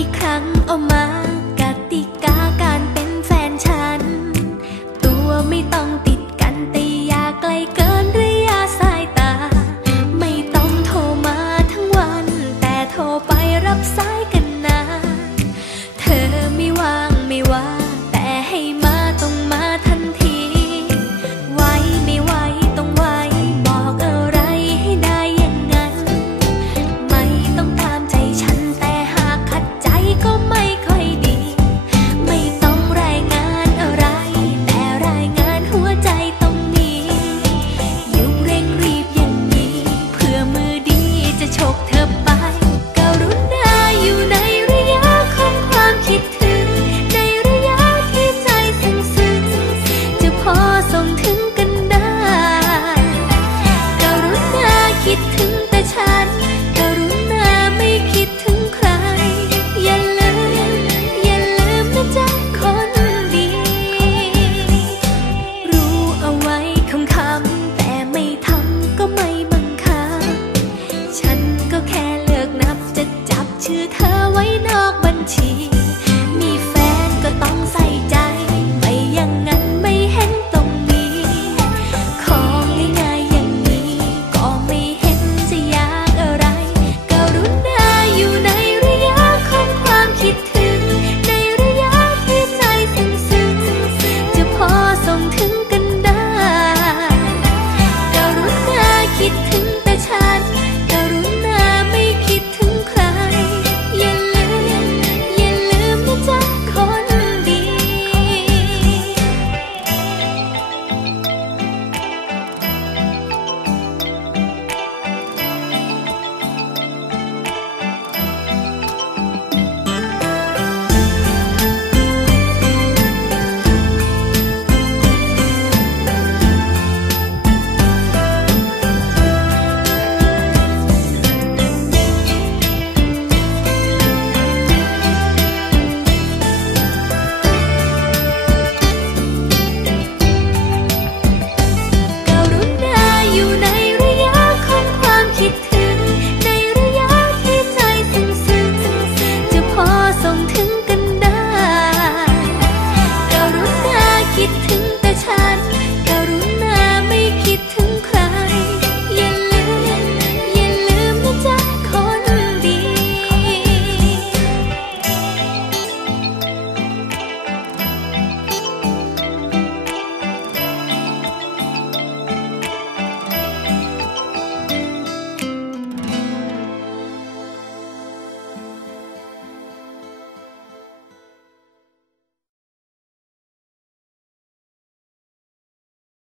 อีกครั้งออกมากติกาการเป็นแฟนฉัน ตัวไม่ต้องติดกันแต่อย่าไกลเกินระยะสายตา ไม่ต้องโทรมาทั้งวัน แต่โทรไปรับสาย